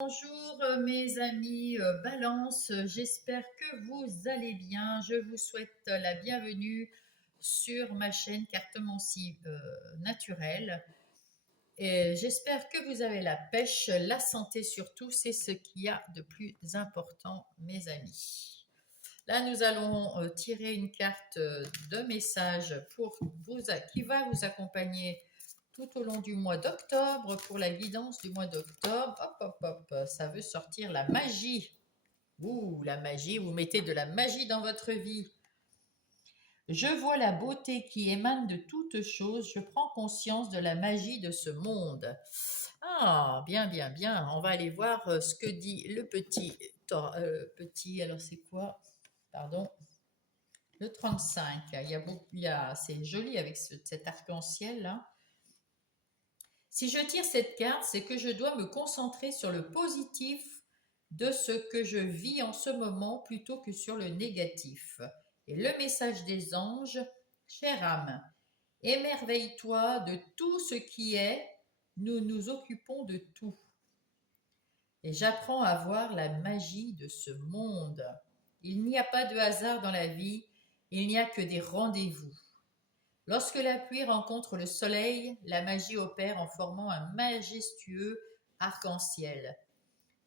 Bonjour mes amis Balance, j'espère que vous allez bien. Je vous souhaite la bienvenue sur ma chaîne Cartomancie naturelle. Et j'espère que vous avez la pêche, la santé surtout, c'est ce qu'il y a de plus important mes amis. Là nous allons tirer une carte de message qui va vous accompagner tout au long du mois d'octobre pour la guidance du mois d'octobre. Hop, hop, hop, ça veut sortir la magie. Ouh, la magie, vous mettez de la magie dans votre vie. Je vois la beauté qui émane de toutes choses. Je prends conscience de la magie de ce monde. Ah, bien, bien, bien. On va aller voir ce que dit le petit, alors c'est quoi? Pardon. Le 35. C'est joli avec cet arc-en-ciel là. Si je tire cette carte, c'est que je dois me concentrer sur le positif de ce que je vis en ce moment plutôt que sur le négatif. Et le message des anges, chère âme, émerveille-toi de tout ce qui est, nous nous occupons de tout. Et j'apprends à voir la magie de ce monde. Il n'y a pas de hasard dans la vie, il n'y a que des rendez-vous. Lorsque la pluie rencontre le soleil, la magie opère en formant un majestueux arc-en-ciel.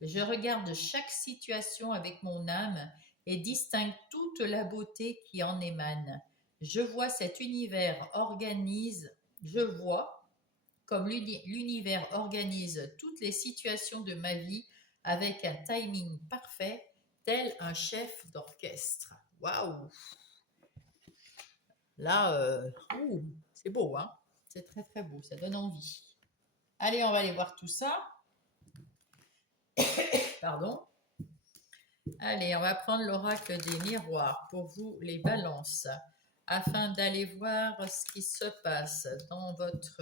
Je regarde chaque situation avec mon âme et distingue toute la beauté qui en émane. Je vois cet univers organise, je vois comme l'univers organise toutes les situations de ma vie avec un timing parfait, tel un chef d'orchestre. Waouh! Là, c'est beau, hein? C'est très très beau, ça donne envie. Allez, on va aller voir tout ça. Pardon. Allez, on va prendre l'oracle des miroirs pour vous les balances, afin d'aller voir ce qui se passe dans votre,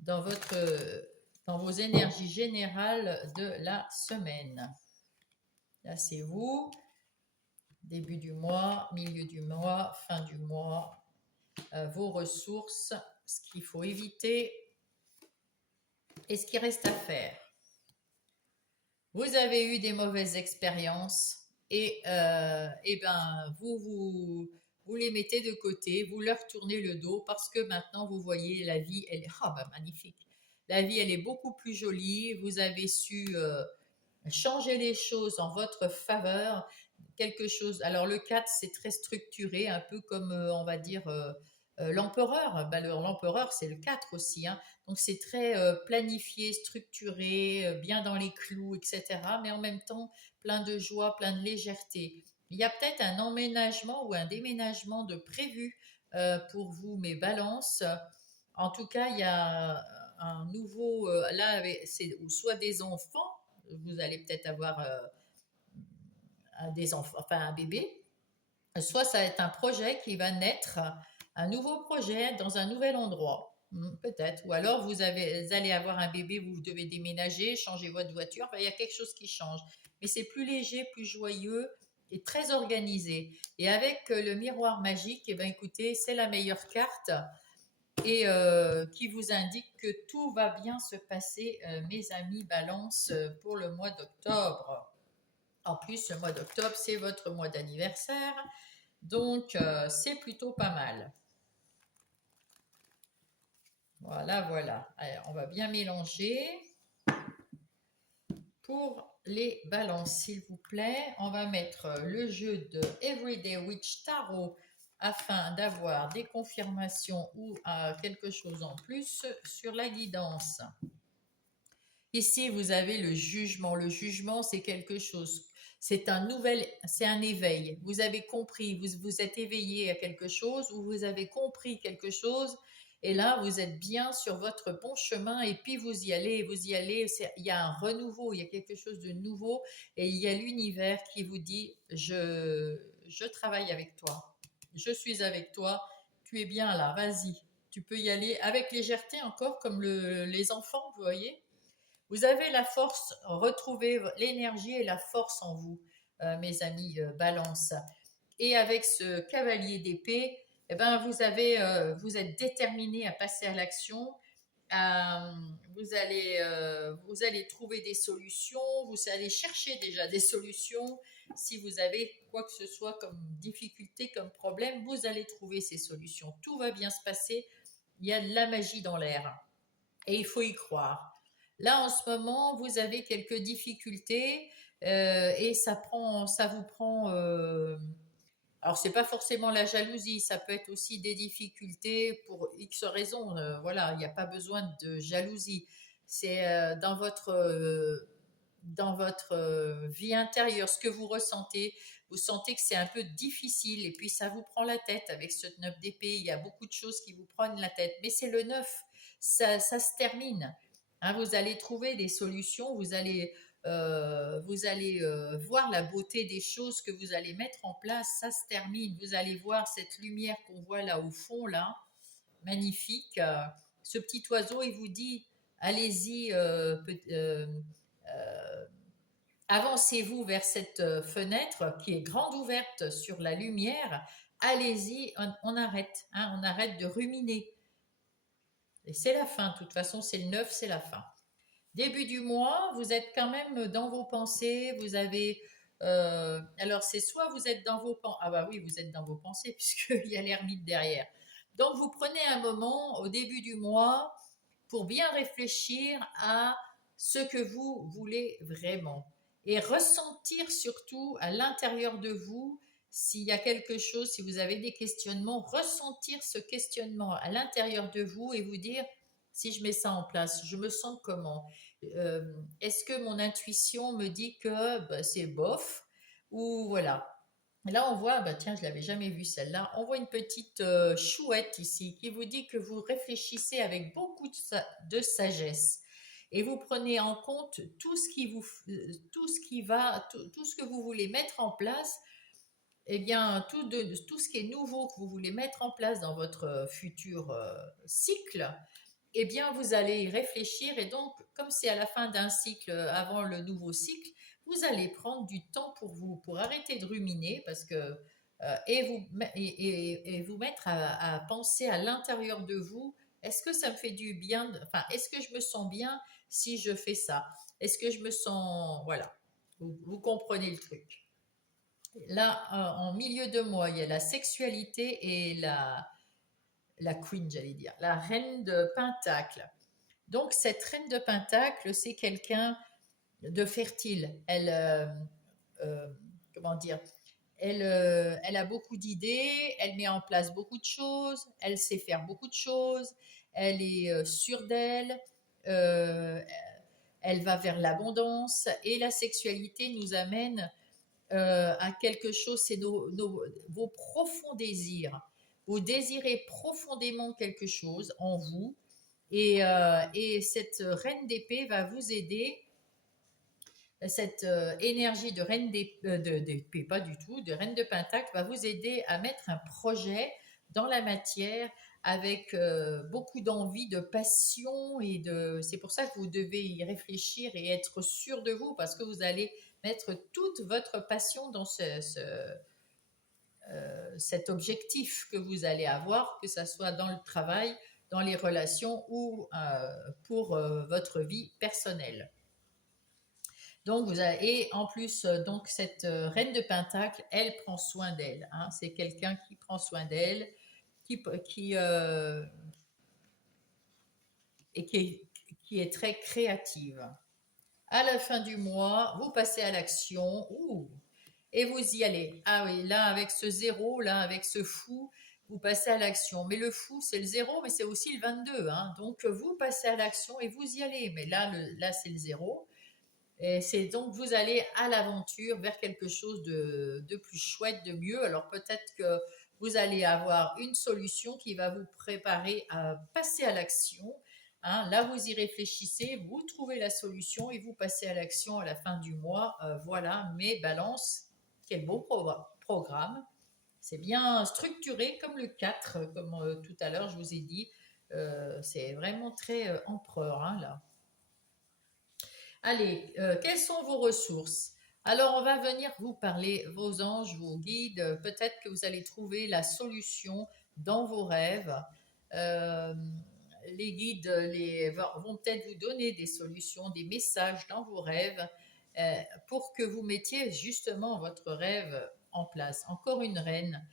dans vos énergies générales de la semaine. Là, c'est vous, début du mois, milieu du mois, fin du mois, vos ressources, ce qu'il faut éviter et ce qui reste à faire. Vous avez eu des mauvaises expériences et ben vous les mettez de côté, vous leur tournez le dos parce que maintenant vous voyez la vie, elle est magnifique. La vie, elle est beaucoup plus jolie. Vous avez su changer les choses en votre faveur. Quelque chose. Alors le 4, c'est très structuré, un peu comme on va dire l'empereur. Ben, l'empereur, c'est le 4 aussi, hein. Donc c'est très planifié, structuré, bien dans les clous, etc. Mais en même temps, plein de joie, plein de légèreté. Il y a peut-être un emménagement ou un déménagement de prévu pour vous, mes balances. En tout cas, il y a un nouveau, là, c'est soit des enfants, vous allez peut-être avoir des enfants, enfin un bébé, soit ça va être un projet qui va naître, un nouveau projet dans un nouvel endroit. Peut-être. Ou alors vous allez avoir un bébé, vous devez déménager, changer votre voiture. Enfin, il y a quelque chose qui change. Mais c'est plus léger, plus joyeux et très organisé. Et avec le miroir magique, eh ben, écoutez, c'est la meilleure carte et qui vous indique que tout va bien se passer, mes amis Balance, pour le mois d'octobre. En plus, le mois d'octobre, c'est votre mois d'anniversaire. Donc, c'est plutôt pas mal. Voilà, voilà. Alors, on va bien mélanger. Pour les balances, s'il vous plaît, on va mettre le jeu de Everyday Witch Tarot afin d'avoir des confirmations ou quelque chose en plus sur la guidance. Ici, vous avez le jugement. Le jugement, c'est quelque chose. C'est un éveil. Vous avez compris, vous vous êtes éveillé à quelque chose ou vous avez compris quelque chose. Et là, vous êtes bien sur votre bon chemin et puis vous y allez, il y a un renouveau, il y a quelque chose de nouveau et il y a l'univers qui vous dit, je travaille avec toi, je suis avec toi, tu es bien là, vas-y, tu peux y aller avec légèreté encore comme les enfants, vous voyez. Vous avez la force, retrouvez l'énergie et la force en vous, mes amis Balance. Et avec ce cavalier d'épée, eh ben, vous êtes déterminé à passer à l'action Euh, vous allez trouver des solutions, vous allez chercher déjà des solutions. Si vous avez quoi que ce soit comme difficulté, comme problème, vous allez trouver ces solutions. Tout va bien se passer. Il y a de la magie dans l'air et il faut y croire. Là, en ce moment, vous avez quelques difficultés et ça vous prend. Alors, c'est pas forcément la jalousie, ça peut être aussi des difficultés pour X raisons. Voilà, il n'y a pas besoin de jalousie. C'est dans votre vie intérieure, ce que vous ressentez. Vous sentez que c'est un peu difficile et puis ça vous prend la tête avec ce 9 d'épée. Il y a beaucoup de choses qui vous prennent la tête, mais c'est le 9, ça se termine. Hein, vous allez trouver des solutions, vous allez voir la beauté des choses que vous allez mettre en place, ça se termine. Vous allez voir cette lumière qu'on voit là au fond, là, magnifique. Ce petit oiseau, il vous dit, allez-y, avancez-vous vers cette fenêtre qui est grande ouverte sur la lumière. Allez-y, on arrête, hein, on arrête de ruminer. Et c'est la fin, de toute façon, c'est le 9, c'est la fin. Début du mois, vous êtes quand même dans vos pensées, vous avez... alors c'est soit vous êtes dans vos pensées, ah bah oui, vous êtes dans vos pensées puisqu'il y a l'ermite derrière. Donc vous prenez un moment au début du mois pour bien réfléchir à ce que vous voulez vraiment et ressentir surtout à l'intérieur de vous s'il y a quelque chose, si vous avez des questionnements, ressentir ce questionnement à l'intérieur de vous et vous dire si je mets ça en place, je me sens comment. euh, Est-ce que mon intuition me dit que bah, c'est bof ou voilà. Là, on voit, bah, tiens, je l'avais jamais vue celle-là. On voit une petite chouette ici qui vous dit que vous réfléchissez avec beaucoup de sagesse et vous prenez en compte tout ce qui va, tout ce que vous voulez mettre en place. Eh bien, tout ce qui est nouveau que vous voulez mettre en place dans votre futur cycle, eh bien, vous allez y réfléchir et donc, comme c'est à la fin d'un cycle, avant le nouveau cycle, vous allez prendre du temps pour vous, pour arrêter de ruminer parce que, et vous mettre à penser à l'intérieur de vous, est-ce que ça me fait du bien, enfin, est-ce que je me sens bien si je fais ça? Est-ce que je me sens, voilà, vous comprenez le truc. Là, en milieu de mois, il y a la sexualité et la queen, j'allais dire, la reine de Pentacle. Donc, cette reine de Pentacle, c'est quelqu'un de fertile. Euh, comment dire, elle a beaucoup d'idées, elle met en place beaucoup de choses, elle sait faire beaucoup de choses, elle est sûre d'elle, euh, elle va vers l'abondance et la sexualité nous amène à quelque chose, c'est vos profonds désirs. Vous désirez profondément quelque chose en vous et cette reine d'épée va vous aider, cette énergie de reine d'épée, pas du tout, de reine de pentacle va vous aider à mettre un projet dans la matière avec beaucoup d'envie, de passion c'est pour ça que vous devez y réfléchir et être sûr de vous parce que vous allez mettre toute votre passion dans cet objectif que vous allez avoir, que ce soit dans le travail, dans les relations ou pour votre vie personnelle. Donc et en plus, donc cette reine de Pentacle, elle prend soin d'elle. Hein. C'est quelqu'un qui prend soin d'elle, qui et qui est très créative. À la fin du mois, vous passez à l'action. Ouh, et vous y allez. Ah oui, là, avec ce zéro, là, avec ce fou, vous passez à l'action. Mais le fou, c'est le zéro, mais c'est aussi le 22. Hein. Donc, vous passez à l'action et vous y allez. Mais là, là c'est le zéro. Et c'est donc, vous allez à l'aventure vers quelque chose de plus chouette, de mieux. Alors, peut-être que vous allez avoir une solution qui va vous préparer à passer à l'action. Hein. Là, vous y réfléchissez, vous trouvez la solution et vous passez à l'action à la fin du mois. Voilà, mais balance, quel beau programme. C'est bien structuré comme le 4, comme tout à l'heure je vous ai dit. C'est vraiment très empereur, hein, là. Allez, quelles sont vos ressources? Alors, on va venir vous parler, vos anges, vos guides. Peut-être que vous allez trouver la solution dans vos rêves. Euh, les guides vont peut-être vous donner des solutions, des messages dans vos rêves pour que vous mettiez justement votre rêve en place. Encore une reine,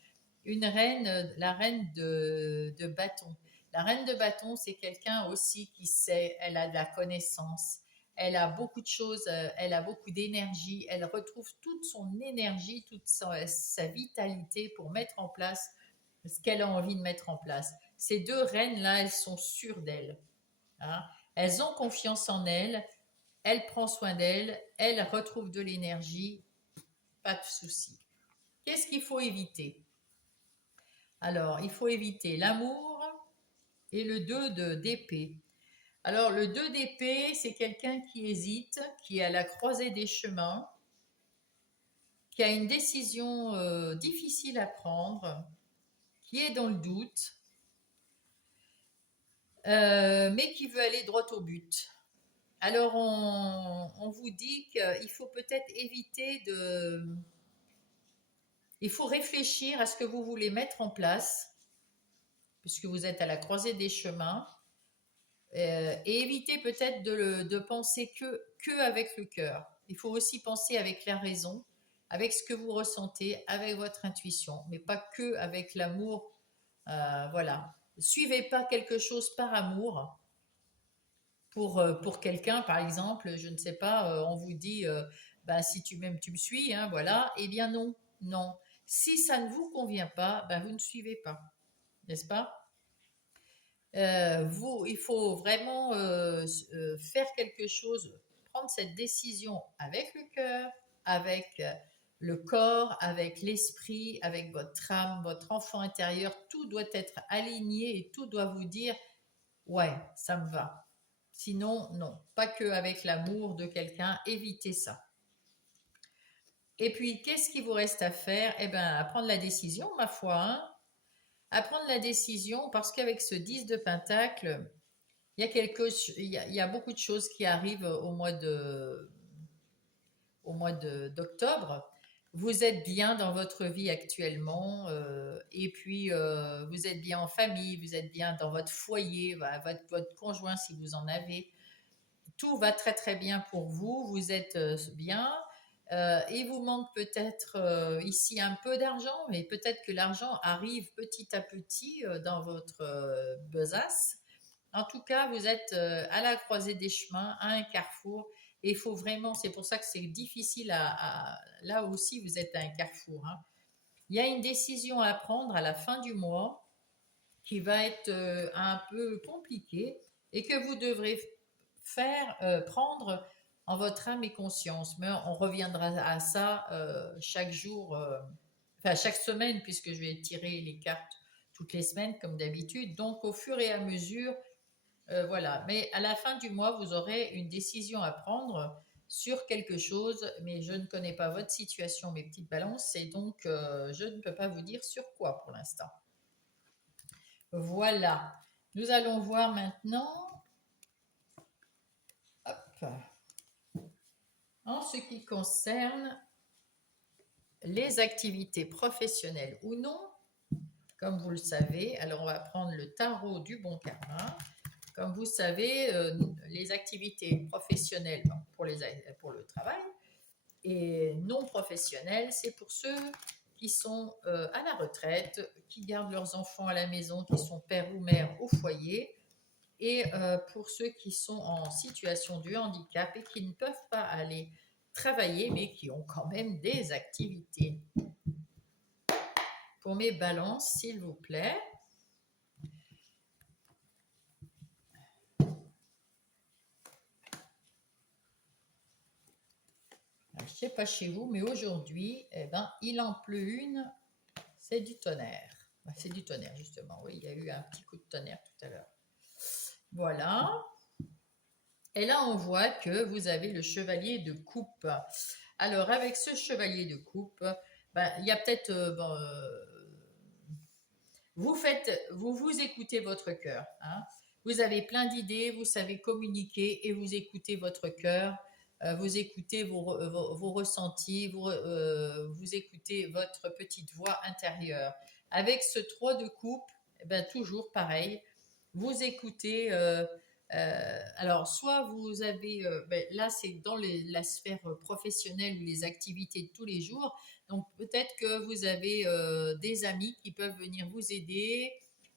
la reine de bâton. La reine de bâton, c'est quelqu'un aussi qui sait, elle a de la connaissance, elle a beaucoup de choses, elle a beaucoup d'énergie, elle retrouve toute son énergie, toute sa vitalité pour mettre en place ce qu'elle a envie de mettre en place. Ces deux reines-là, elles sont sûres d'elles, hein. Elles ont confiance en elles, elle prend soin d'elles, elle retrouve de l'énergie, pas de souci. Qu'est-ce qu'il faut éviter? Alors, il faut éviter l'amour et le 2 d'épée. Alors, le 2 d'épée, c'est quelqu'un qui hésite, qui est à la croisée des chemins, qui a une décision difficile à prendre, qui est dans le doute, mais qui veut aller droit au but. Alors, on vous dit qu'il faut peut-être éviter de... Il faut réfléchir à ce que vous voulez mettre en place, puisque vous êtes à la croisée des chemins, et éviter peut-être de penser que avec le cœur. Il faut aussi penser avec la raison, avec ce que vous ressentez, avec votre intuition, mais pas que avec l'amour. Voilà. Suivez pas quelque chose par amour pour quelqu'un, par exemple, je ne sais pas, on vous dit, bah, si tu m'aimes, tu me suis, hein, voilà. Eh bien non, non. Si ça ne vous convient pas, bah, vous ne suivez pas, n'est-ce pas? Il faut vraiment faire quelque chose, prendre cette décision avec le cœur, avec le corps, avec l'esprit, avec votre âme, votre enfant intérieur. Tout doit être aligné et tout doit vous dire, ouais, ça me va. Sinon, non, pas que avec l'amour de quelqu'un, évitez ça. Et puis, qu'est-ce qu'il vous reste à faire? Eh bien, à prendre la décision, ma foi, hein. À prendre la décision, parce qu'avec ce 10 de Pentacle, il y a beaucoup de choses qui arrivent d'octobre. Vous êtes bien dans votre vie actuellement, et puis vous êtes bien en famille, vous êtes bien dans votre foyer, votre conjoint si vous en avez. Tout va très très bien pour vous, vous êtes bien. Il vous manque peut-être ici un peu d'argent, mais peut-être que l'argent arrive petit à petit dans votre besace. En tout cas, vous êtes à la croisée des chemins, à un carrefour, et il faut vraiment, c'est pour ça que c'est difficile là aussi, vous êtes à un carrefour, hein. Il y a une décision à prendre à la fin du mois qui va être un peu compliquée et que vous devrez prendre en votre âme et conscience. Mais on reviendra à ça chaque jour, enfin chaque semaine, puisque je vais tirer les cartes toutes les semaines comme d'habitude. Donc au fur et à mesure, voilà. Mais à la fin du mois, vous aurez une décision à prendre sur quelque chose, mais je ne connais pas votre situation, mes petites balances, et donc je ne peux pas vous dire sur quoi pour l'instant. Voilà. Nous allons voir maintenant, hop, en ce qui concerne les activités professionnelles ou non, comme vous le savez. Alors, on va prendre le tarot du bon karma. Comme vous savez, les activités professionnelles pour le travail et non professionnelles, c'est pour ceux qui sont à la retraite, qui gardent leurs enfants à la maison, qui sont père ou mère au foyer, et pour ceux qui sont en situation de handicap et qui ne peuvent pas aller travailler, mais qui ont quand même des activités. Pour mes balances, s'il vous plaît. Je ne sais pas chez vous, mais aujourd'hui, eh ben, il en pleut une, c'est du tonnerre. Ben, c'est du tonnerre, justement. Oui, il y a eu un petit coup de tonnerre tout à l'heure. Voilà. Et là, on voit que vous avez le chevalier de coupe. Alors, avec ce chevalier de coupe, ben, il y a peut-être... vous écoutez votre cœur, hein. Vous avez plein d'idées, vous savez communiquer et vous écoutez votre cœur, vous écoutez vos ressentis, vous écoutez votre petite voix intérieure. Avec ce 3 de coupe, eh ben, toujours pareil, vous écoutez. Alors, soit vous avez, là c'est dans la sphère professionnelle ou les activités de tous les jours, donc peut-être que vous avez des amis qui peuvent venir vous aider,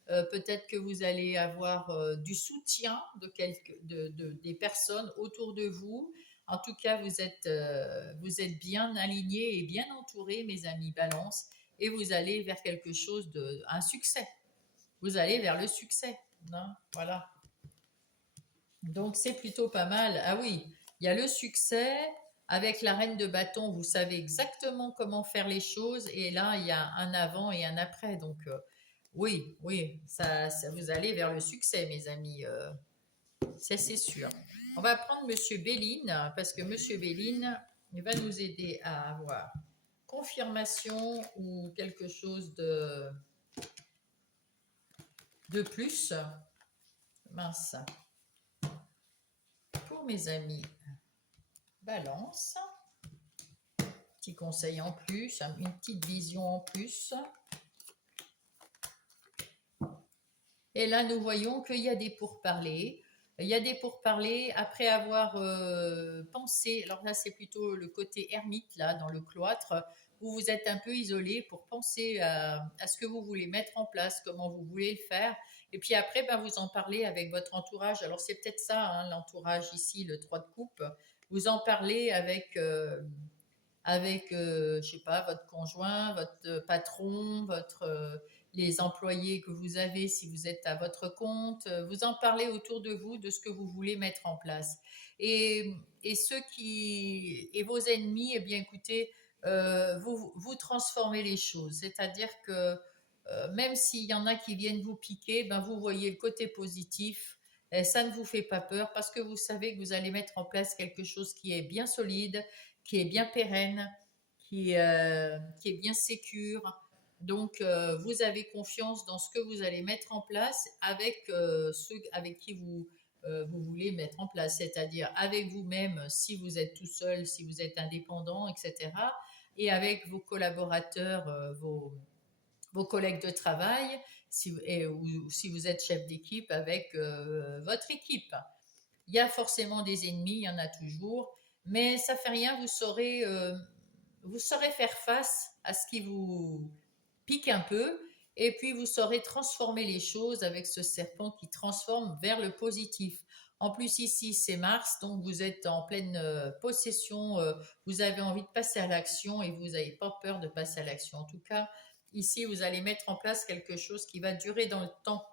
peut-être que vous allez avoir du soutien des personnes autour de vous. En tout cas, vous êtes bien alignés et bien entourés, mes amis Balance, et vous allez vers quelque chose un succès. Vous allez vers le succès, hein, voilà. Donc c'est plutôt pas mal. Ah oui, il y a le succès avec la reine de bâton. Vous savez exactement comment faire les choses et là il y a un avant et un après. Donc oui, oui, vous allez vers le succès, mes amis. Ça c'est sûr. On va prendre Monsieur Béline parce que Monsieur Béline va nous aider à avoir confirmation ou quelque chose de plus. Mince. Pour mes amis Balance. Petit conseil en plus, une petite vision en plus. Et là, nous voyons qu'il y a des pourparlers. Il y a des pourparlers après avoir pensé. Alors là, c'est plutôt le côté ermite, là, dans le cloître, où vous êtes un peu isolé pour penser à ce que vous voulez mettre en place, comment vous voulez le faire. Et puis après, ben, vous en parlez avec votre entourage. Alors c'est peut-être ça, hein, l'entourage ici, le 3 de coupe. Vous en parlez avec, je sais pas, votre conjoint, votre patron, les employés que vous avez si vous êtes à votre compte. Vous en parlez autour de vous de ce que vous voulez mettre en place. Et et vos ennemis, eh bien écoutez, vous transformez les choses. C'est-à-dire que même s'il y en a qui viennent vous piquer, ben vous voyez le côté positif. Et ça ne vous fait pas peur parce que vous savez que vous allez mettre en place quelque chose qui est bien solide, qui est bien pérenne, qui est bien sécure. Donc, vous avez confiance dans ce que vous allez mettre en place avec ceux avec qui vous voulez mettre en place, c'est-à-dire avec vous-même si vous êtes tout seul, si vous êtes indépendant, etc. Et avec vos collaborateurs, vos collègues de travail, ou si vous êtes chef d'équipe avec votre équipe. Il y a forcément des ennemis, il y en a toujours, mais ça fait rien, vous saurez faire face à ce qui vous pique un peu, et puis vous saurez transformer les choses avec ce serpent qui transforme vers le positif. En plus, ici, c'est Mars, donc vous êtes en pleine possession, vous avez envie de passer à l'action et vous n'avez pas peur de passer à l'action. En tout cas, ici, vous allez mettre en place quelque chose qui va durer dans le temps.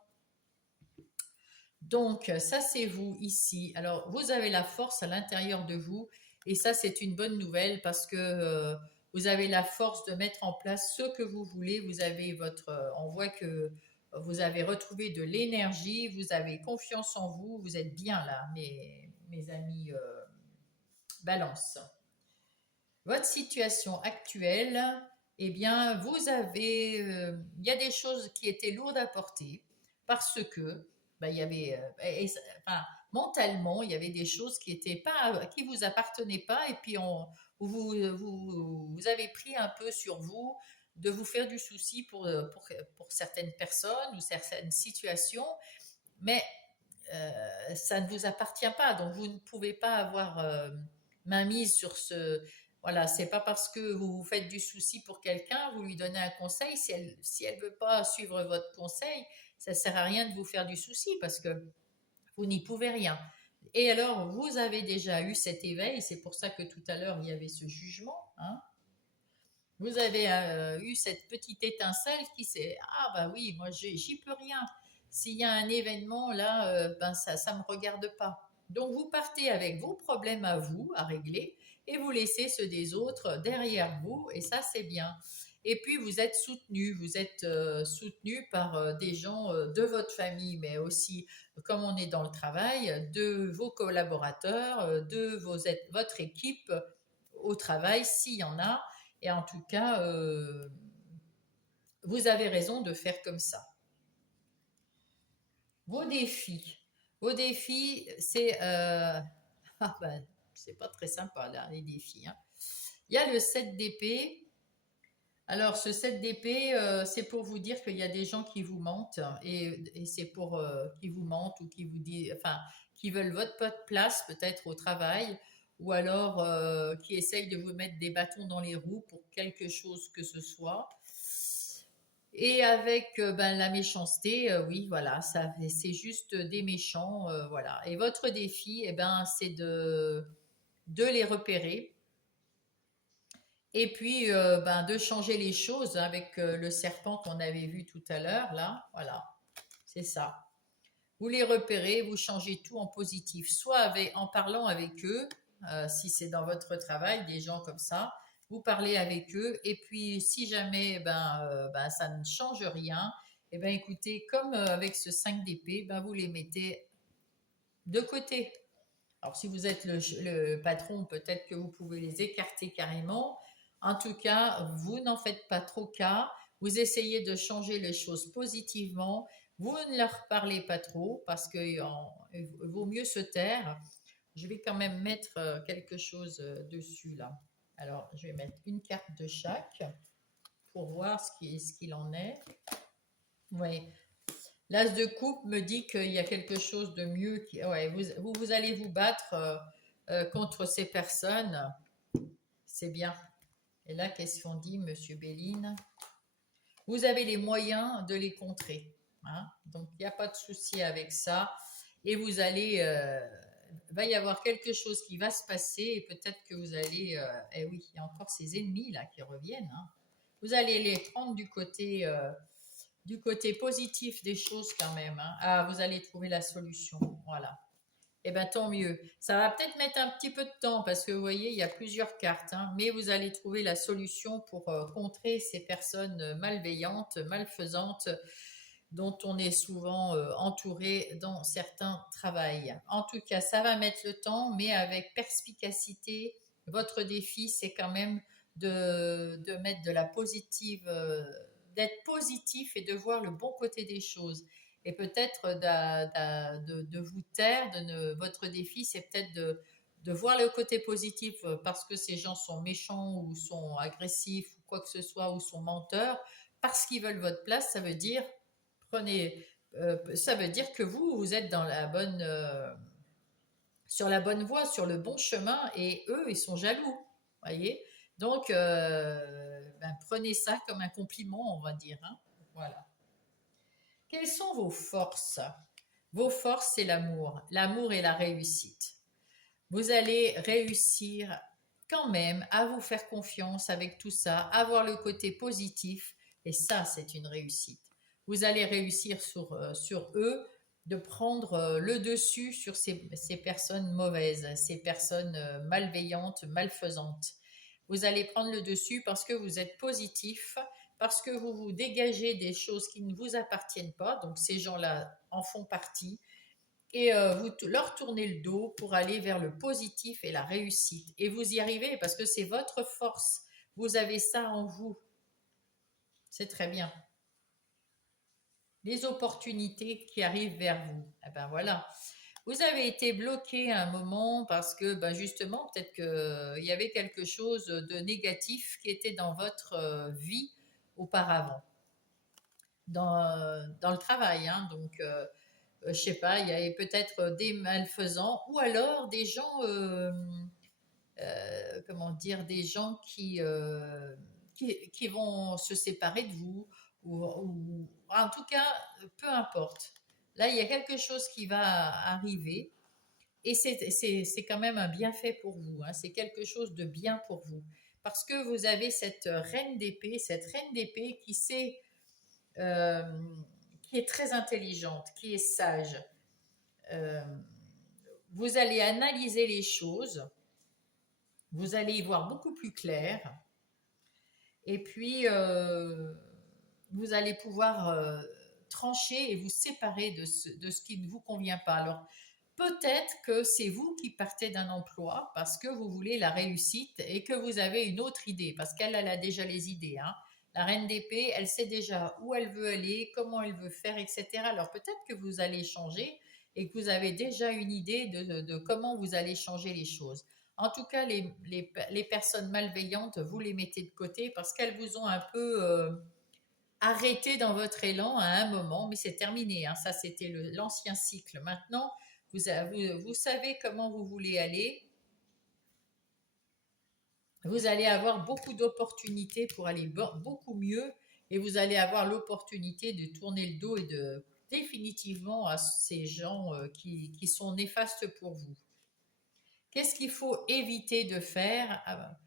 Donc, ça, c'est vous ici. Alors, vous avez la force à l'intérieur de vous. Et ça, c'est une bonne nouvelle parce que vous avez la force de mettre en place ce que vous voulez. On voit que vous avez retrouvé de l'énergie, vous avez confiance en vous, vous êtes bien là, mes amis Balance. Votre situation actuelle, eh bien, il y a des choses qui étaient lourdes à porter parce que, ben, il y avait, enfin, mentalement, il y avait des choses qui étaient pas, qui vous appartenaient pas, et puis vous avez pris un peu sur vous de vous faire du souci pour certaines personnes ou certaines situations, mais ça ne vous appartient pas, donc vous ne pouvez pas avoir mainmise sur ce. Voilà, c'est pas parce que vous vous faites du souci pour quelqu'un, vous lui donnez un conseil, si elle veut pas suivre votre conseil, ça sert à rien de vous faire du souci parce que vous n'y pouvez rien. Et alors, vous avez déjà eu cet éveil, c'est pour ça que tout à l'heure il y avait ce jugement, hein. Vous avez eu cette petite étincelle qui s'est ah bah oui, moi j'y peux rien. S'il y a un événement là, ben ça me regarde pas. Donc vous partez avec vos problèmes à vous à régler et vous laissez ceux des autres derrière vous et ça c'est bien. Et puis vous êtes soutenu par des gens de votre famille, mais aussi, comme on est dans le travail, de vos collaborateurs, votre équipe au travail s'il y en a, et en tout cas, vous avez raison de faire comme ça. Vos défis. Vos défis, c'est... ah c'est pas très sympa là, les défis, hein. Il y a le 7 d'épée. Alors, ce 7 d'épée, c'est pour vous dire qu'il y a des gens qui vous mentent et c'est pour qui vous mentent ou qui vous disent, enfin, qui veulent votre place peut-être au travail ou alors qui essayent de vous mettre des bâtons dans les roues pour quelque chose que ce soit. Et avec ben, la méchanceté, oui, voilà, ça, c'est juste des méchants, voilà. Et votre défi, eh ben, c'est de les repérer et puis, ben, de changer les choses avec le serpent qu'on avait vu tout à l'heure, là, voilà, c'est ça. Vous les repérez, vous changez tout en positif, soit en parlant avec eux, si c'est dans votre travail, des gens comme ça, vous parlez avec eux, et puis si jamais ben, ça ne change rien, et ben écoutez, comme avec ce 5 d'épée, ben, vous les mettez de côté. Alors, si vous êtes le patron, peut-être que vous pouvez les écarter carrément. En tout cas, vous n'en faites pas trop cas. Vous essayez de changer les choses positivement. Vous ne leur parlez pas trop parce qu'il vaut mieux se taire. Je vais quand même mettre quelque chose dessus là. Alors, je vais mettre une carte de chaque pour voir ce qu'il en est. Oui, l'as de coupe me dit qu'il y a quelque chose de mieux. Ouais, vous allez vous battre contre ces personnes. C'est bien. Et là, qu'est-ce qu'on dit, Monsieur Béline? Vous avez les moyens de les contrer. Hein. Donc, il n'y a pas de souci avec ça. Et vous allez... va y avoir quelque chose qui va se passer et peut-être que vous allez... eh oui, il y a encore ces ennemis là qui reviennent. Hein. Vous allez les prendre du côté positif des choses quand même. Hein. Ah, vous allez trouver la solution. Voilà. Eh bien, tant mieux. Ça va peut-être mettre un petit peu de temps parce que vous voyez, il y a plusieurs cartes, hein, mais vous allez trouver la solution pour contrer ces personnes malveillantes, malfaisantes, dont on est souvent entouré dans certains travails. En tout cas, ça va mettre le temps, mais avec perspicacité. Votre défi, c'est quand même de mettre de la positive, d'être positif et de voir le bon côté des choses. Et peut-être de vous taire, votre défi, c'est peut-être de voir le côté positif parce que ces gens sont méchants ou sont agressifs ou quoi que ce soit ou sont menteurs, parce qu'ils veulent votre place, ça veut dire prenez, ça veut dire que vous êtes dans la bonne, sur la bonne voie, sur le bon chemin, et eux, ils sont jaloux, voyez. Donc, ben, prenez ça comme un compliment, on va dire. Hein. Voilà. Quelles sont vos forces? Vos forces, c'est l'amour. L'amour et la réussite. Vous allez réussir quand même à vous faire confiance avec tout ça, avoir le côté positif, et ça, c'est une réussite. Vous allez réussir sur eux de prendre le dessus sur ces personnes mauvaises, ces personnes malveillantes, malfaisantes. Vous allez prendre le dessus parce que vous êtes positif, parce que vous vous dégagez des choses qui ne vous appartiennent pas, donc ces gens-là en font partie, et vous leur tournez le dos pour aller vers le positif et la réussite. Et vous y arrivez parce que c'est votre force. Vous avez ça en vous. C'est très bien. Les opportunités qui arrivent vers vous. Eh ben voilà. Vous avez été bloqué à un moment parce que ben justement, peut-être qu'il y avait quelque chose de négatif qui était dans votre vie auparavant, dans le travail. Hein. Donc, je sais pas, il y avait peut-être des malfaisants ou alors des gens, comment dire, des gens qui vont se séparer de vous ou en tout cas, peu importe. Là, il y a quelque chose qui va arriver et c'est quand même un bienfait pour vous. Hein. C'est quelque chose de bien pour vous parce que vous avez cette reine d'épée euh, qui est très intelligente, qui est sage. Euh, vous allez analyser les choses, vous allez y voir beaucoup plus clair, et puis vous allez pouvoir trancher et vous séparer de ce qui ne vous convient pas. Alors, peut-être que c'est vous qui partez d'un emploi parce que vous voulez la réussite et que vous avez une autre idée, parce qu'elle elle a déjà les idées. Hein. La reine d'épée, elle sait déjà où elle veut aller, comment elle veut faire, etc. Alors peut-être que vous allez changer et que vous avez déjà une idée de comment vous allez changer les choses. En tout cas, les personnes malveillantes, vous les mettez de côté parce qu'elles vous ont un peu arrêté dans votre élan à un moment, mais c'est terminé, hein. Ça, c'était l'ancien cycle. Maintenant, vous savez comment vous voulez aller. Vous allez avoir beaucoup d'opportunités pour aller beaucoup mieux et vous allez avoir l'opportunité de tourner le dos et de définitivement à ces gens qui sont néfastes pour vous. Qu'est-ce qu'il faut éviter de faire? Ah ben,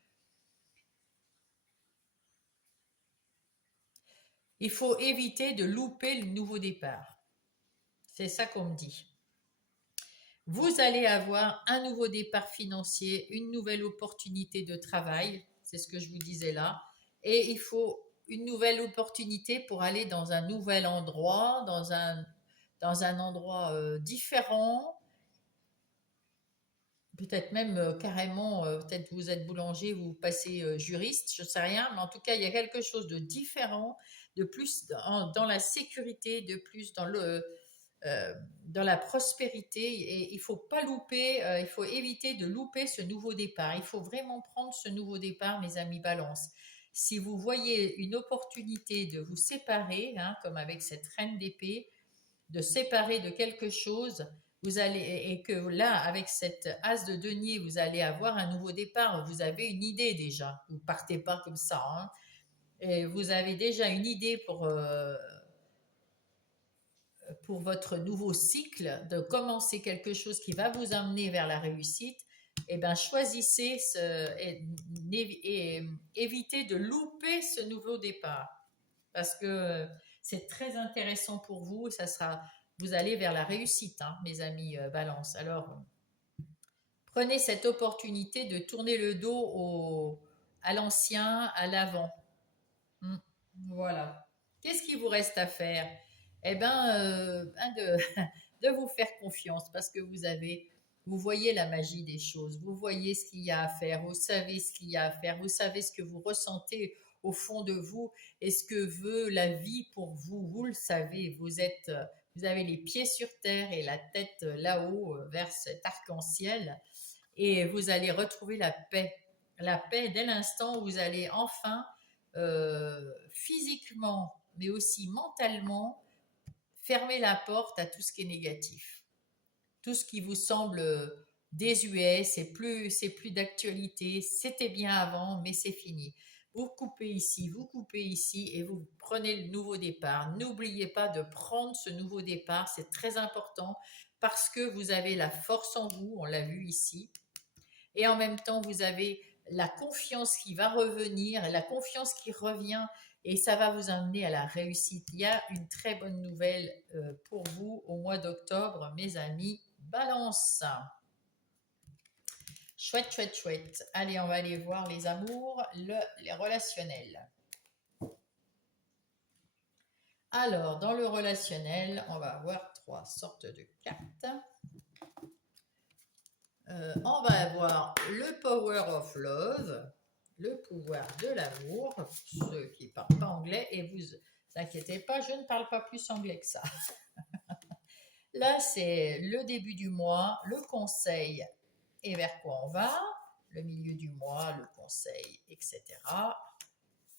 il faut éviter de louper le nouveau départ. C'est ça qu'on me dit. Vous allez avoir un nouveau départ financier, une nouvelle opportunité de travail, c'est ce que je vous disais là, et il faut une nouvelle opportunité pour aller dans un nouvel endroit, dans un endroit différent, peut-être même carrément, peut-être vous êtes boulanger, vous passez juriste, je ne sais rien, mais en tout cas, il y a quelque chose de différent, de plus dans la sécurité, de plus euh, dans la prospérité et il faut pas louper, il faut éviter de louper ce nouveau départ. Il faut vraiment prendre ce nouveau départ, mes amis Balance. Si vous voyez une opportunité de vous séparer, hein, comme avec cette reine d'épée, de séparer de quelque chose, vous allez et que là, avec cette as de denier, vous allez avoir un nouveau départ. Vous avez une idée déjà. Vous partez pas comme ça, hein. Et vous avez déjà une idée pour votre nouveau cycle, de commencer quelque chose qui va vous amener vers la réussite, eh ben choisissez et évitez de louper ce nouveau départ parce que c'est très intéressant pour vous. Vous allez vers la réussite, hein, mes amis Balance. Alors, prenez cette opportunité de tourner le dos à l'ancien, à l'avant. Mm. Voilà. Qu'est-ce qu'il vous reste à faire? Eh bien, de vous faire confiance parce que vous voyez la magie des choses, vous voyez ce qu'il y a à faire, vous savez ce qu'il y a à faire, vous savez ce que vous ressentez au fond de vous et ce que veut la vie pour vous. Vous le savez, vous avez les pieds sur terre et la tête là-haut vers cet arc-en-ciel et vous allez retrouver la paix. La paix dès l'instant où vous allez enfin physiquement, mais aussi mentalement, fermer la porte à tout ce qui est négatif. Tout ce qui vous semble désuet, c'est plus d'actualité, c'était bien avant, mais c'est fini. Vous coupez ici et vous prenez le nouveau départ. N'oubliez pas de prendre ce nouveau départ, c'est très important parce que vous avez la force en vous, on l'a vu ici, et en même temps, vous avez la confiance qui va revenir, la confiance qui revient, et ça va vous amener à la réussite. Il y a une très bonne nouvelle pour vous au mois d'octobre, mes amis. Balance. Chouette, chouette, chouette. Allez, on va aller voir les amours, les relationnels. Alors, dans le relationnel, on va avoir trois sortes de cartes. On va avoir le Power of Love, le pouvoir de l'amour, pour ceux qui ne parlent pas anglais, et vous inquiétez pas, je ne parle pas plus anglais que ça. Là, c'est le début du mois, le conseil et vers quoi on va, le milieu du mois, le conseil, etc.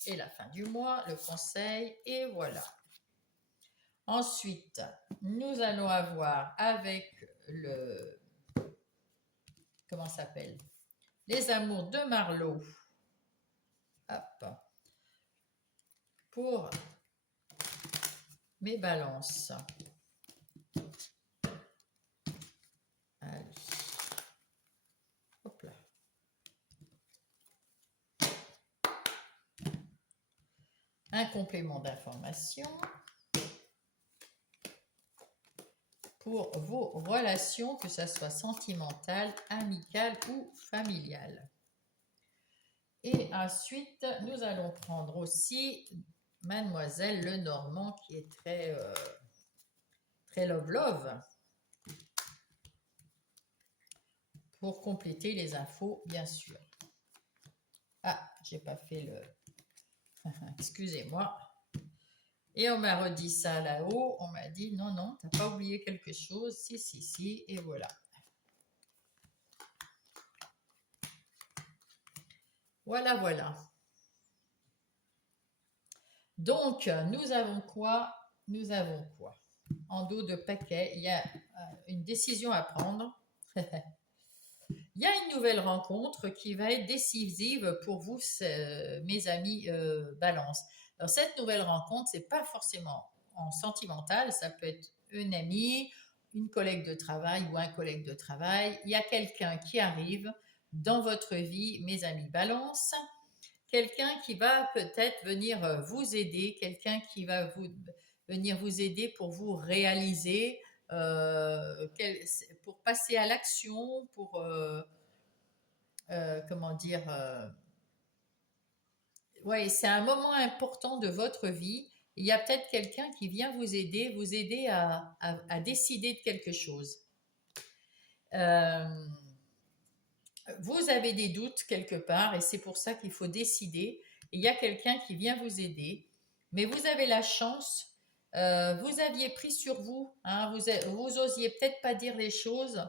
Et la fin du mois, le conseil, et voilà. Ensuite, nous allons avoir avec le... Comment ça s'appelle? Les amours de Marlowe. Hop. Pour mes balances. Allez. Hop là. Un complément d'information pour vos relations, que ce soit sentimentales, amicales ou familiales. Et ensuite, nous allons prendre aussi Mademoiselle Lenormand qui est très love pour compléter les infos, bien sûr. Ah, j'ai pas fait le... Excusez-moi. Et on m'a redit ça là-haut. On m'a dit non, non, t'as pas oublié quelque chose. Si, si, si. Et voilà. Voilà, voilà. Donc, nous avons quoi? Nous avons quoi? En dos de paquet, il y a une décision à prendre. Il y a une nouvelle rencontre qui va être décisive pour vous, mes amis Balance. Alors, cette nouvelle rencontre, c'est pas forcément en sentimental, ça peut être une amie, une collègue de travail ou un collègue de travail. Il y a quelqu'un qui arrive dans votre vie, mes amis Balance, quelqu'un qui va peut-être venir vous aider, quelqu'un qui va venir vous aider pour vous réaliser, pour passer à l'action, pour comment dire, ouais, c'est un moment important de votre vie. Il y a peut-être quelqu'un qui vient vous aider à décider de quelque chose. Euh, vous avez des doutes quelque part et c'est pour ça qu'il faut décider. Il y a quelqu'un qui vient vous aider, mais vous avez la chance. Vous aviez pris sur vous, hein, vous osiez peut-être pas dire les choses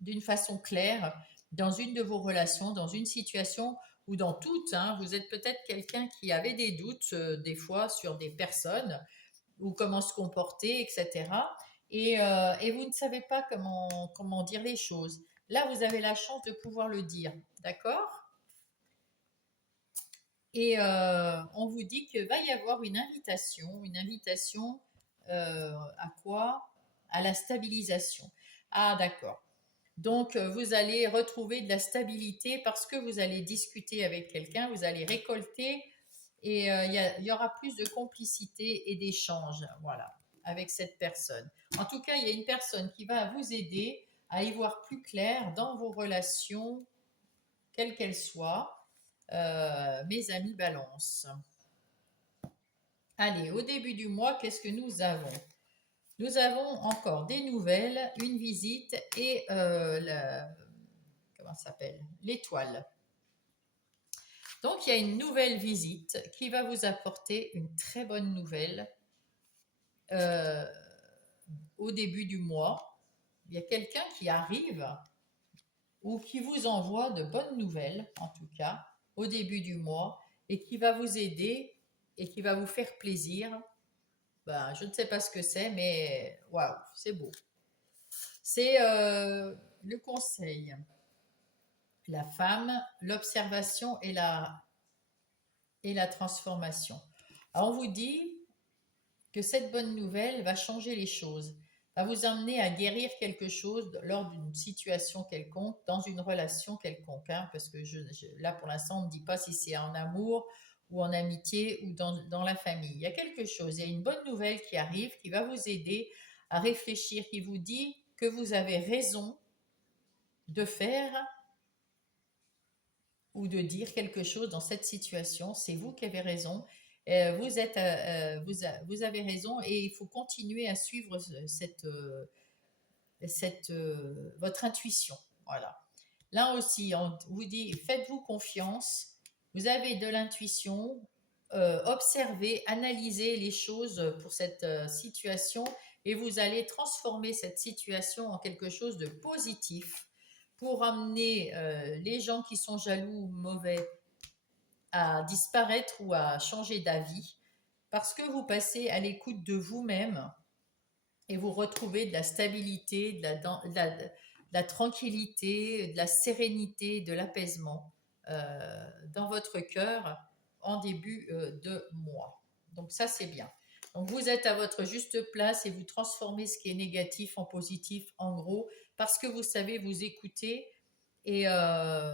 d'une façon claire dans une de vos relations, dans une situation ou dans toutes. Hein, vous êtes peut-être quelqu'un qui avait des doutes des fois sur des personnes ou comment se comporter, etc. Et vous ne savez pas comment dire les choses. Là, vous avez la chance de pouvoir le dire, d'accord? Et on vous dit qu'il va y avoir une invitation à quoi? À la stabilisation. Ah, d'accord. Donc, vous allez retrouver de la stabilité parce que vous allez discuter avec quelqu'un, vous allez récolter et il y aura plus de complicité et d'échange, voilà, avec cette personne. En tout cas, il y a une personne qui va vous aider à y voir plus clair dans vos relations, quelles qu'elles soient, mes amis Balance. Allez, au début du mois, qu'est-ce que nous avons? Nous avons encore des nouvelles, une visite et comment ça s'appelle? L'étoile. Donc, il y a une nouvelle visite qui va vous apporter une très bonne nouvelle euh, au début du mois. Il y a quelqu'un qui arrive ou qui vous envoie de bonnes nouvelles, en tout cas, au début du mois, et qui va vous aider et qui va vous faire plaisir. Ben, je ne sais pas ce que c'est, mais waouh, c'est beau. C'est le conseil, la femme, l'observation et la transformation. Alors, on vous dit que cette bonne nouvelle va changer les choses, va vous amener à guérir quelque chose lors d'une situation quelconque, dans une relation quelconque, hein, parce que là pour l'instant on ne dit pas si c'est en amour ou en amitié ou dans la famille. Il y a quelque chose, il y a une bonne nouvelle qui arrive, qui va vous aider à réfléchir, qui vous dit que vous avez raison de faire ou de dire quelque chose dans cette situation. C'est vous qui avez raison. Vous avez raison et il faut continuer à suivre votre intuition. Voilà. Là aussi, on vous dit, faites-vous confiance. Vous avez de l'intuition. Observez, analysez les choses pour cette situation et vous allez transformer cette situation en quelque chose de positif pour amener les gens qui sont jaloux ou mauvais à disparaître ou à changer d'avis parce que vous passez à l'écoute de vous-même et vous retrouvez de la stabilité, de la tranquillité, de la sérénité, de l'apaisement dans votre cœur en début de mois. Donc ça, c'est bien. Donc vous êtes à votre juste place et vous transformez ce qui est négatif en positif, en gros, parce que vous savez vous écouter et, euh,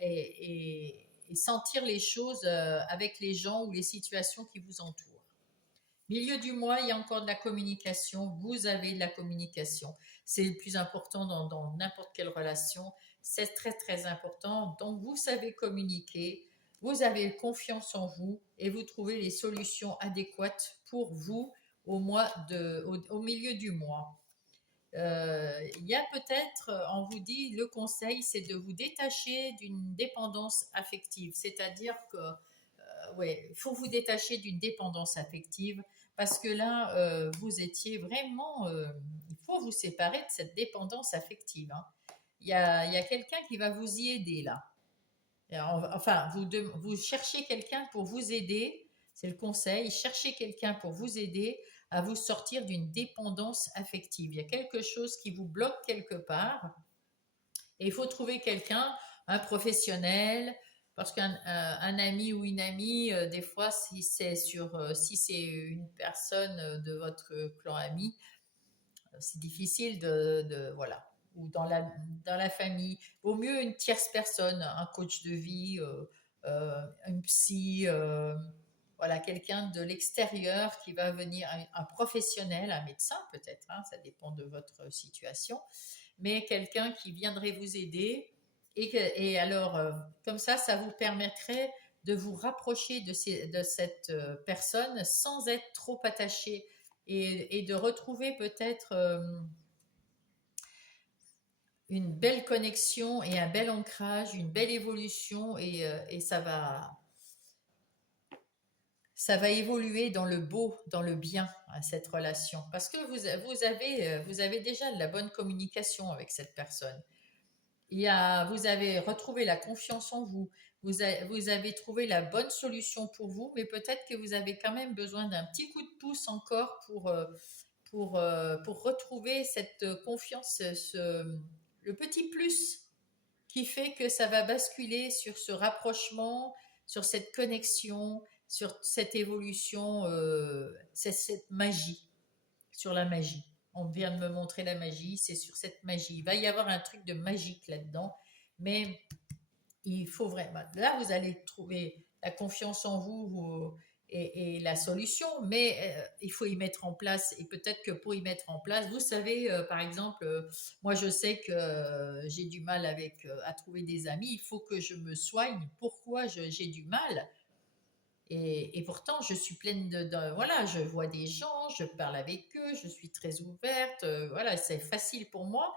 et sentir les choses avec les gens ou les situations qui vous entourent. Milieu du mois, il y a encore de la communication. Vous avez de la communication. C'est le plus important dans n'importe quelle relation. C'est très, très important. Donc, vous savez communiquer. Vous avez confiance en vous et vous trouvez les solutions adéquates pour vous au milieu du mois. Il y a peut-être, on vous dit, le conseil, c'est de vous détacher d'une dépendance affective. C'est-à-dire que ouais, il faut vous détacher d'une dépendance affective parce que là, vous étiez vraiment, il faut vous séparer de cette dépendance affective. Hein. Il y a quelqu'un qui va vous y aider là. Enfin, vous cherchez quelqu'un pour vous aider, c'est le conseil, cherchez quelqu'un pour vous aider à vous sortir d'une dépendance affective. Il y a quelque chose qui vous bloque quelque part et il faut trouver quelqu'un, un professionnel, parce qu'un ami ou une amie, des fois, si c'est une personne de votre clan ami, c'est difficile voilà. Ou dans la famille, vaut mieux une tierce personne, un coach de vie, une psy, voilà, quelqu'un de l'extérieur qui va venir, un professionnel, un médecin peut-être, hein, ça dépend de votre situation, mais quelqu'un qui viendrait vous aider. Et alors, comme ça vous permettrait de vous rapprocher de cette personne sans être trop attaché et de retrouver peut-être une belle connexion et un bel ancrage, une belle évolution et ça va évoluer dans le beau, dans le bien, hein, cette relation. Parce que vous avez déjà de la bonne communication avec cette personne. Vous avez retrouvé la confiance en vous. Vous avez trouvé la bonne solution pour vous, mais peut-être que vous avez quand même besoin d'un petit coup de pouce encore pour retrouver cette confiance, le petit plus qui fait que ça va basculer sur ce rapprochement, sur cette connexion, sur cette évolution, c'est cette magie, sur la magie. On vient de me montrer la magie, c'est sur cette magie. Il va y avoir un truc de magique là-dedans, mais il faut vraiment. Là, vous allez trouver la confiance en et la solution, mais il faut y mettre en place. Et peut-être que pour y mettre en place, vous savez, par exemple, moi je sais que j'ai du mal à trouver des amis. Il faut que je me soigne. Pourquoi j'ai du mal? Et pourtant, je suis pleine voilà, je vois des gens, je parle avec eux, je suis très ouverte, voilà, c'est facile pour moi,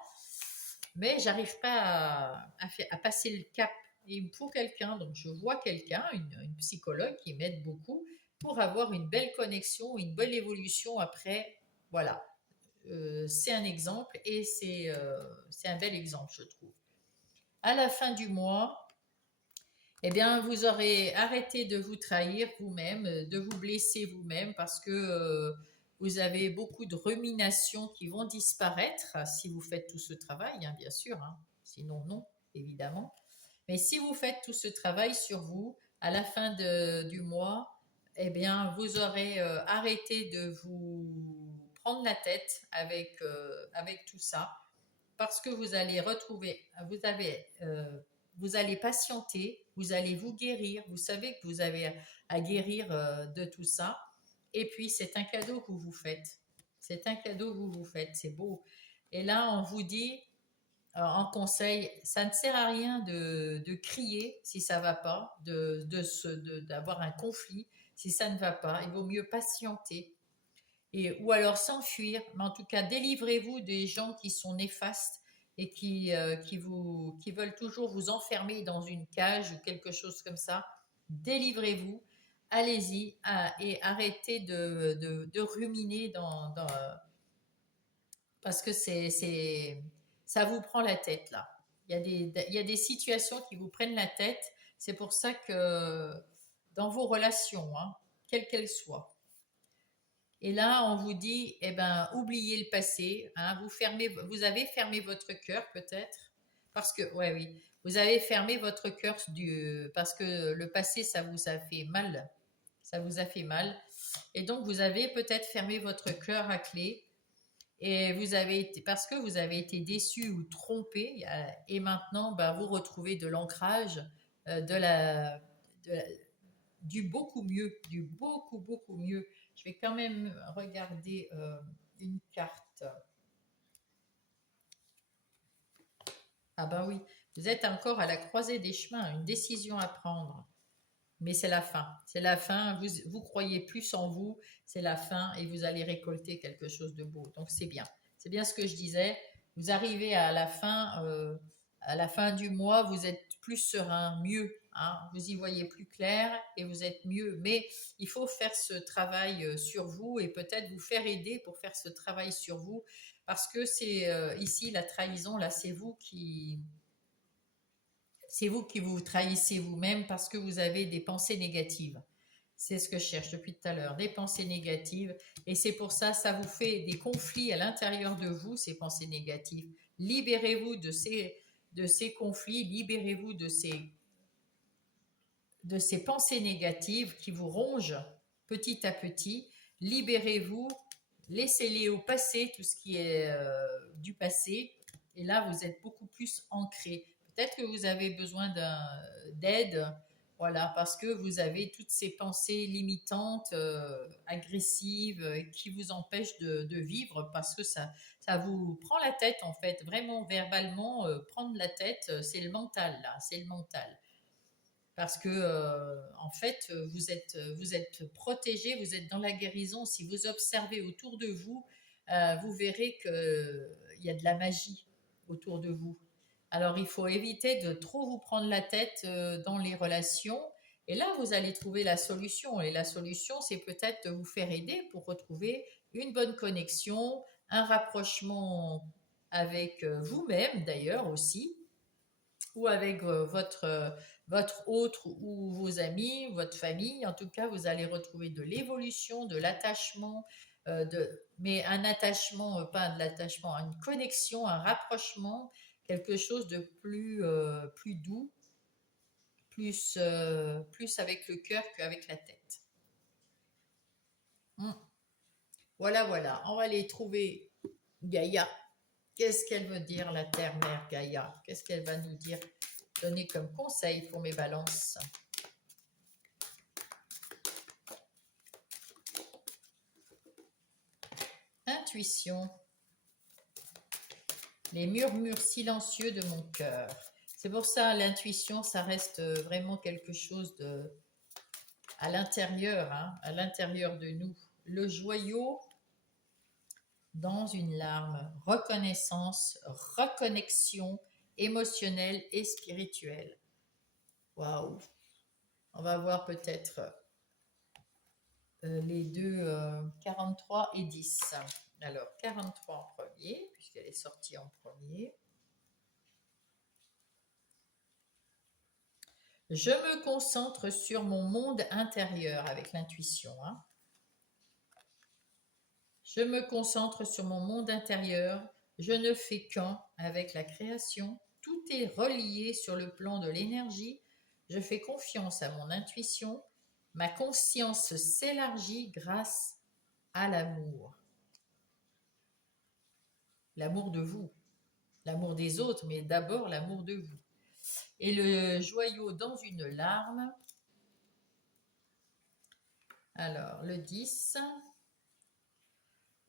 mais j'arrive pas à passer le cap. Et il me faut quelqu'un, donc je vois quelqu'un, une psychologue qui m'aide beaucoup pour avoir une belle connexion, une belle évolution après. Voilà. C'est un exemple et c'est un bel exemple, je trouve. À la fin du mois, eh bien, vous aurez arrêté de vous trahir vous-même, de vous blesser vous-même parce que vous avez beaucoup de ruminations qui vont disparaître si vous faites tout ce travail, hein, bien sûr. Hein. Sinon, non, évidemment. Mais si vous faites tout ce travail sur vous, à la fin du mois, eh bien, vous aurez arrêté de vous prendre la tête avec tout ça parce que vous allez retrouver, vous allez patienter, vous allez vous guérir, vous savez que vous avez à guérir de tout ça, et puis c'est un cadeau que vous vous faites. C'est un cadeau que vous vous faites, c'est beau. Et là, on vous dit, en conseil, ça ne sert à rien de crier si ça ne va pas, d'avoir un conflit si ça ne va pas. Il vaut mieux patienter ou alors s'enfuir, mais en tout cas, délivrez-vous des gens qui sont néfastes et qui veulent toujours vous enfermer dans une cage ou quelque chose comme ça. Délivrez-vous, allez-y et arrêtez de ruminer parce que ça vous prend la tête là. Il y a des situations qui vous prennent la tête. C'est pour ça que dans vos relations, hein, quelles qu'elles soient, et là, on vous dit, eh ben, oubliez le passé. Hein, vous avez fermé votre cœur peut-être, parce que, ouais, oui, vous avez fermé votre cœur parce que le passé, ça vous a fait mal. Ça vous a fait mal. Et donc, vous avez peut-être fermé votre cœur à clé. Et parce que vous avez été déçu ou trompé. Et maintenant, ben, vous retrouvez de l'ancrage, euh, de la, de la- du beaucoup mieux, du beaucoup, beaucoup mieux. Je vais quand même regarder une carte. Ah ben oui, vous êtes encore à la croisée des chemins, une décision à prendre. Mais c'est la fin. C'est la fin. Vous croyez plus en vous. C'est la fin et vous allez récolter quelque chose de beau. Donc c'est bien. C'est bien ce que je disais. Vous arrivez à la fin du mois, vous êtes plus serein, mieux. Hein. Vous y voyez plus clair et vous êtes mieux. Mais il faut faire ce travail sur vous et peut-être vous faire aider pour faire ce travail sur vous parce que c'est ici la trahison. Là, c'est vous c'est vous qui vous trahissez vous-même parce que vous avez des pensées négatives. C'est ce que je cherche depuis tout à l'heure, des pensées négatives. Et c'est pour ça, ça vous fait des conflits à l'intérieur de vous, ces pensées négatives. Libérez-vous de ces conflits, libérez-vous de ces pensées négatives qui vous rongent petit à petit. Libérez-vous, laissez-les au passé, tout ce qui est du passé. Et là, vous êtes beaucoup plus ancré. Peut-être que vous avez besoin d'aide, voilà, parce que vous avez toutes ces pensées limitantes, agressives, qui vous empêchent de vivre parce que ça vous prend la tête en fait. Vraiment, verbalement, prendre la tête, c'est le mental là, c'est le mental. Parce que, en fait, vous êtes protégé, vous êtes dans la guérison. Si vous observez autour de vous, vous verrez qu'il y a de la magie autour de vous. Alors, il faut éviter de trop vous prendre la tête dans les relations. Et là, vous allez trouver la solution. Et la solution, c'est peut-être de vous faire aider pour retrouver une bonne connexion, un rapprochement avec vous-même d'ailleurs aussi, ou avec votre autre ou vos amis, votre famille. En tout cas, vous allez retrouver de l'évolution, de l'attachement, mais un attachement, pas de l'attachement, une connexion, un rapprochement, quelque chose de plus doux, plus avec le cœur qu'avec la tête. Hmm. Voilà, voilà. On va aller trouver Gaïa. Qu'est-ce qu'elle veut dire, la Terre-Mère Gaïa? Qu'est-ce qu'elle va nous dire, donner comme conseil pour mes balances? Intuition. Les murmures silencieux de mon cœur. C'est pour ça, l'intuition, ça reste vraiment quelque chose à l'intérieur, hein, à l'intérieur de nous. Le joyau dans une larme, reconnaissance, reconnexion émotionnelle et spirituelle. Waouh! On va voir peut-être les deux 43 et 10. Alors, 43 en premier, puisqu'elle est sortie en premier. Je me concentre sur mon monde intérieur avec l'intuition. Hein. Je me concentre sur mon monde intérieur. Je ne fais qu'un avec la création. Tout est relié sur le plan de l'énergie. Je fais confiance à mon intuition. Ma conscience s'élargit grâce à l'amour. L'amour de vous. L'amour des autres, mais d'abord l'amour de vous. Et le joyau dans une larme. Alors, le 10.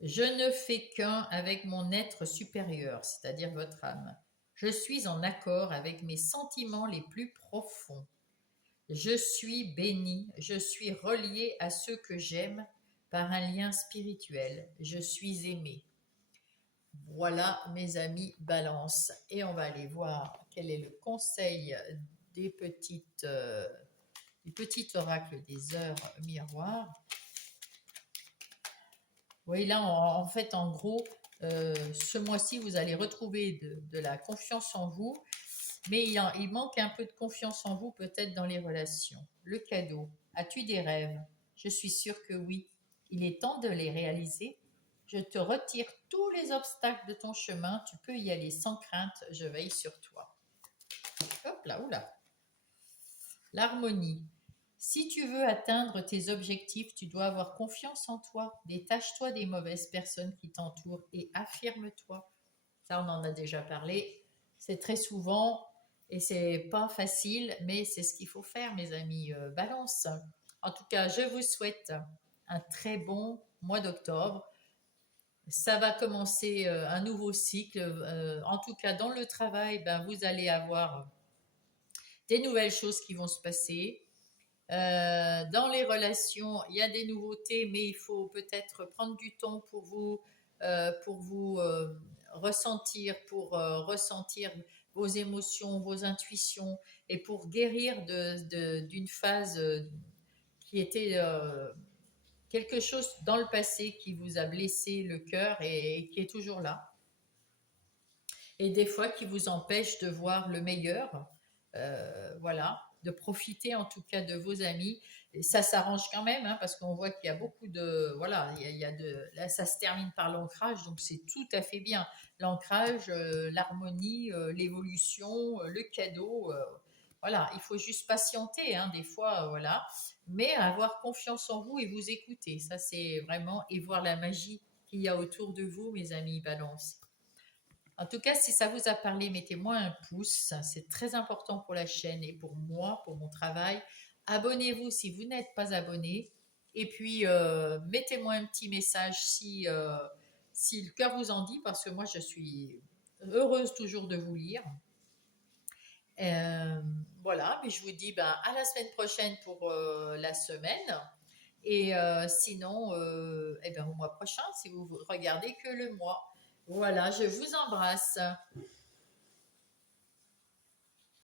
Je ne fais qu'un avec mon être supérieur, c'est-à-dire votre âme. Je suis en accord avec mes sentiments les plus profonds. Je suis béni, je suis relié à ceux que j'aime par un lien spirituel. Je suis aimé. Voilà, mes amis Balance. Et on va aller voir quel est le conseil des petits oracles des heures miroirs. Oui, là, en fait, en gros, ce mois-ci, vous allez retrouver de la confiance en vous, mais il manque un peu de confiance en vous, peut-être dans les relations. Le cadeau. As-tu des rêves? Je suis sûre que oui. Il est temps de les réaliser. Je te retire tous les obstacles de ton chemin. Tu peux y aller sans crainte. Je veille sur toi. Hop là, oula. L'harmonie. Si tu veux atteindre tes objectifs, tu dois avoir confiance en toi. Détache-toi des mauvaises personnes qui t'entourent et affirme-toi. Ça, on en a déjà parlé. C'est très souvent et c'est pas facile, mais c'est ce qu'il faut faire, mes amis. Balance. En tout cas, je vous souhaite un très bon mois d'octobre. Ça va commencer un nouveau cycle. En tout cas, dans le travail, ben, vous allez avoir des nouvelles choses qui vont se passer. Dans les relations, il y a des nouveautés, mais il faut peut-être prendre du temps pour vous ressentir vos émotions, vos intuitions, et pour guérir d'une phase qui était quelque chose dans le passé qui vous a blessé le cœur et qui est toujours là. Et des fois qui vous empêche de voir le meilleur voilà, de profiter en tout cas de vos amis. Et ça s'arrange quand même, hein, parce qu'on voit qu'il y a beaucoup de, voilà, il y a de, là ça se termine par l'ancrage, donc c'est tout à fait bien. L'ancrage, l'harmonie, l'évolution, le cadeau, voilà, il faut juste patienter, hein, des fois, voilà, mais avoir confiance en vous et vous écouter, ça c'est vraiment, et voir la magie qu'il y a autour de vous, mes amis Balance. En tout cas, si ça vous a parlé, mettez-moi un pouce. C'est très important pour la chaîne et pour moi, pour mon travail. Abonnez-vous si vous n'êtes pas abonné. Et puis, mettez-moi un petit message si le cœur vous en dit, parce que moi, je suis heureuse toujours de vous lire. Euh, voilà, mais je vous dis ben, à la semaine prochaine pour la semaine. Et sinon, eh ben, au mois prochain, si vous regardez que le mois. Voilà, je vous embrasse.